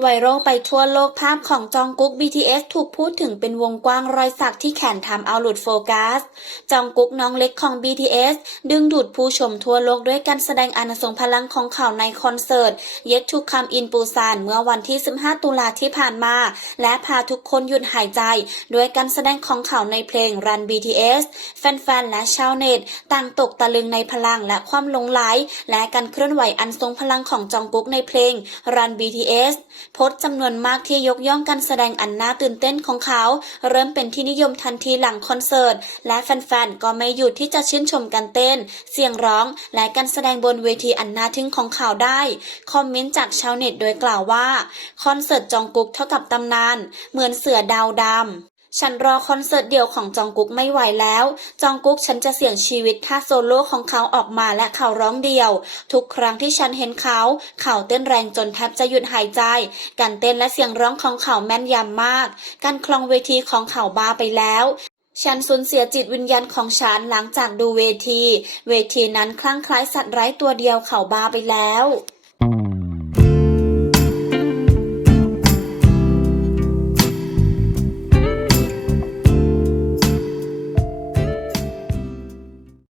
ไวรัลไปทั่วโลกภาพของจองกุ๊ก BTS ถูกพูดถึงเป็นวงกว้างรอยสักที่แขนทำเอาหลุดโฟกัส จองกุ๊กน้องเล็กของ BTS ดึงดูดผู้ชมทั่วโลกด้วยการแสดงอนุสงพลังของเขาในคอนเสิร์ต Yet to Come in Busan เมื่อวันที่ 15 ตุลาที่ผ่านมา และพาทุกคนหยุดหายใจ ด้วยการแสดงของเขาในเพลง Run BTS แฟนๆและชาวเน็ตต่างตกตะลึงในพลังและความหลงไหลและการเคลื่อนไหวอันทรงพลังของจองกุ๊กในเพลง Run BTS โพสต์จำนวนมากที่ยกย่องการแสดงอันน่าตื่นเต้นของเขา เริ่มเป็นที่นิยมทันทีหลังคอนเสิร์ต และแฟนๆ ก็ไม่หยุดที่จะชื่นชมการเต้น เสียงร้อง และการแสดงบนเวทีอันน่าทึ่งของเขาได้ คอมเมนต์จากชาวเน็ตโดยกล่าวว่า คอนเสิร์ตจองกุ๊กเท่ากับตำนาน เหมือนเสือดาวดำ ฉันรอคอนเสิร์ตเดี่ยวของจองกุ๊กไม่ไหวแล้ว จองกุ๊กฉันจะเสี่ยงชีวิตถ้าโซโล่ของเขาออกมาและเขาร้องเดี่ยว ทุกครั้งที่ฉันเห็นเขา เขาเต้นแรงจนแทบจะหยุดหายใจ การเต้นและเสียงร้องของเขาแม่นยำมาก การคลองเวทีของเขาบ้าไปแล้วฉันสูญเสียจิตวิญญาณของฉันหลังจากดูเวที เวทีนั้นคลั่งคล้ายสัตว์ไร้ตัวเดียวเขาบ้าไปแล้ว